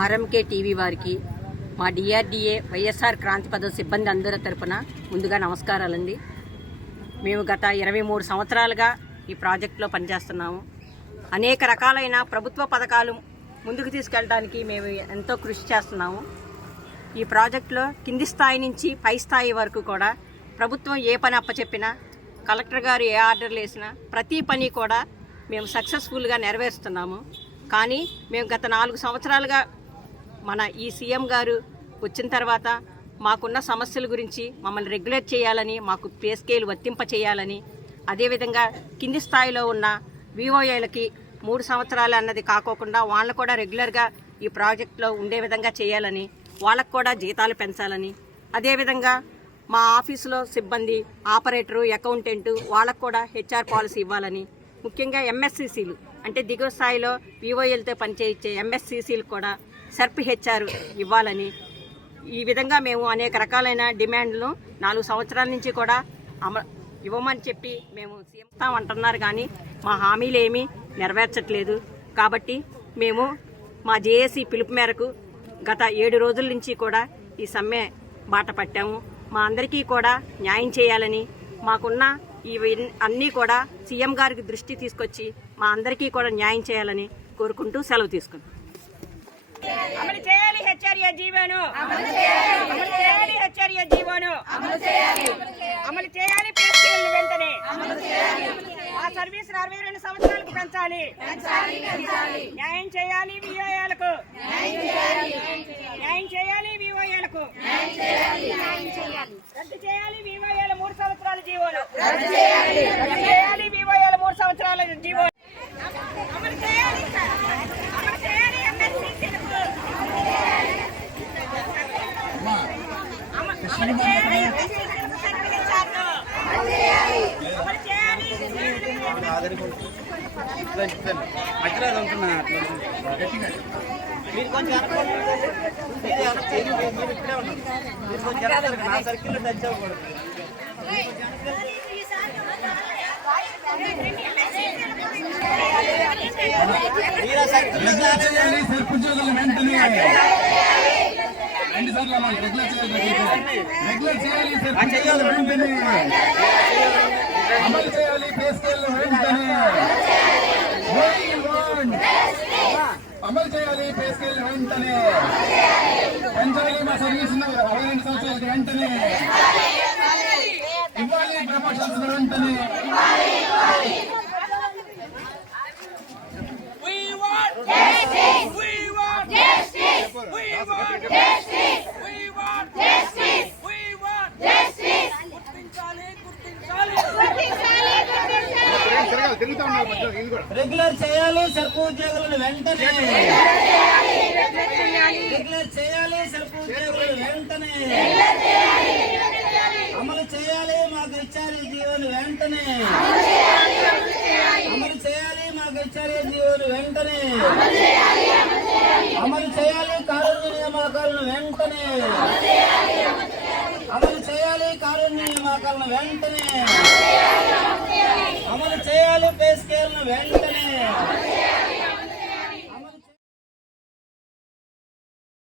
RMK TV వారికి మా DRDA YSR Kranti పదం సిబ్బంది అందరి తరపున ముందుగా నమస్కారాలండి. మేము గత ఇరవై మూడు సంవత్సరాలుగా ఈ ప్రాజెక్టులో పనిచేస్తున్నాము. అనేక రకాలైన ప్రభుత్వ పథకాలు ముందుకు తీసుకెళ్ళడానికి మేము ఎంతో కృషి చేస్తున్నాము. ఈ ప్రాజెక్టులో కింది స్థాయి నుంచి పై స్థాయి వరకు కూడా ప్రభుత్వం ఏ పని అప్పచెప్పినా కలెక్టర్ గారు ఏ ఆర్డర్లు వేసినా ప్రతి పని కూడా మేము సక్సెస్ఫుల్గా నెరవేరుస్తున్నాము. కానీ మేము గత నాలుగు సంవత్సరాలుగా మన ఈ సీఎం గారు వచ్చిన తర్వాత మాకున్న సమస్యల గురించి మమ్మల్ని రెగ్యులేట్ చేయాలని మాకు పే స్కేల్ వర్తింప చేయాలని అదేవిధంగా కింది స్థాయిలో ఉన్న వివోఏలకి మూడు సంవత్సరాలు అన్నది కాకోకుండా వాళ్ళకు కూడా రెగ్యులర్గా ఈ ప్రాజెక్ట్లో ఉండే విధంగా చేయాలని వాళ్ళకు కూడా జీతాలు పెంచాలని అదేవిధంగా మా ఆఫీసులో సిబ్బంది ఆపరేటరు అకౌంటెంట్ వాళ్ళకు కూడా హెచ్ఆర్ పాలసీ ఇవ్వాలని ముఖ్యంగా ఎంఎస్సిసిలు అంటే దిగువ స్థాయిలో వివోఎల్తో పనిచేయించే ఎంఎస్సిసిలు కూడా సర్ప్ హెచ్ఆర్ ఇవ్వాలని. ఈ విధంగా మేము అనేక రకాలైన డిమాండ్లు నాలుగు సంవత్సరాల నుంచి కూడా అమ ఇవ్వమని చెప్పి మేము సీఎం అంటున్నారు కానీ మా హామీలు ఏమీ నెరవేర్చట్లేదు. కాబట్టి మేము మా జేఏసీ పిలుపు మేరకు గత ఏడు రోజుల నుంచి కూడా ఈ సమ్మె బాట పట్టాము. మా అందరికీ కూడా న్యాయం చేయాలని మాకున్న ఇవి అన్నీ కూడా సీఎం గారికి దృష్టి తీసుకొచ్చి మా అందరికీ కూడా న్యాయం చేయాలని కోరుకుంటూ సెలవు తీసుకున్నాం. అమలు చేయాలి హెచ్ఆర్ఏ జీవోను. అమలు చేయాలి. హెచ్ఆర్ఏ జీవోను. అమలు చేయాలి. పే స్కేల్ వెంటనే. ఆ సర్వీస్ అరవై రెండు సంవత్సరాలకు పెంచాలి. న్యాయం చేయాలి విఓఏలకు న్యాయం చేయాలి. విఓఏలకు రద్దు చేయాలి విఓఏల మూడు సంవత్సరాల జీవోలు రద్దు చేయాలి విఓఏల మూడు సంవత్సరాల జీవోలు అమలు చేయాలి సార్. అమలు చేయాలి ఎంఎస్సీసీలకు. అమలు అమలు చేయాలి ఎంఎస్సీసీలకు సర్టిఫికెట్లను. అమలు చేయాలి మధ్యలో అది ఉంటున్నా మీరు కొంచెం వెనక్కి ఉండండి. మీరు వెనక్కి మీరు మీరు ఇక్కడే ఉన్నారు మీరు కొంచెం మీరు కొంచెం నా సర్కిల్లో టచ్ అవ్వకూడదు మీరు సర్కిల్ సర్కిల్లో రెగ్యులర్ చేయాలి సర్పంచులను వెంటనే రెగ్యులర్ చేయాలి రెగ్యులర్ చేయాలి సర్పంచులను వెంటనే అమలు చేయాలి పే స్కేల్ వెంటనే అమలు చేయాలి పే స్కేల్ వెంటనే పెంచాలి మా సర్వీస్ అరవై రెండు వెంటనే ఇవ్వాలి ప్రమోషన్స్ వెంటనే. రెగ్యులర్ చేయాలి సర్పు ఉద్యోగులను వెంటనే. రెగ్యులర్ చేయాలి సర్పు ఉద్యోగులను వెంటనే. అమలు చేయాలి మాకు ఇచ్చారు జీవోలు వెంటనే. అమలు చేయాలి మాకు ఇచ్చారు జీవోలు వెంటనే. అమలు చేయాలి కారుణ్య నియామకాలను వెంటనే. అమలు చేయాలి కారుణ్య నియామకాలను వెంటనే. అమలు చేయాలి పే స్కేల్ను వెంటనే.